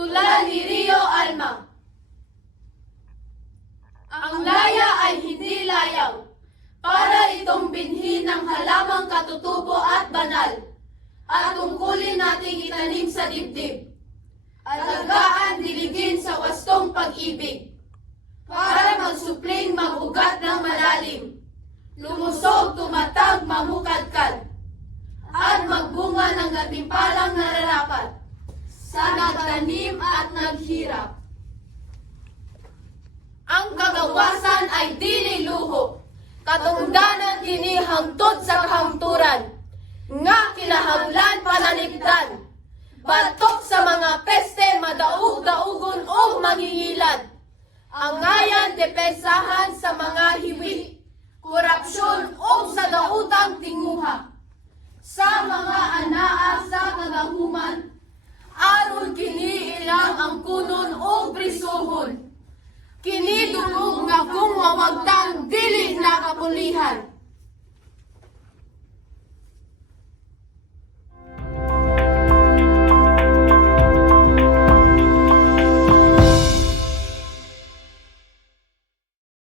tulad ni Rio Alma. Ang laya ay hindi layaw, para itong binhi ng halamang katutubo at banal, at tungkulin nating itanim sa dibdib, at alagaan diligin sa wastong pag-ibig, para magsupling magugat ng malalim, lumusog, tumatag, mamukadkad, at magbunga ng gatimpalang nararapat sa nagtanim at naghirap. Ang kagawasan ay dili luho, katungdanan kini hangtod sa kahangturan, nga kinahanglan pananigdan, batok sa mga peste madaug-daugon o mangingilan, ang ngayan depensahan sa mga hiwi, korupsyon o sa dautang tinguha, sa mga anaa sa kagahuman, aron kini kunon o prisuhon. Kini nga kung mawagtang dili nakapulihan.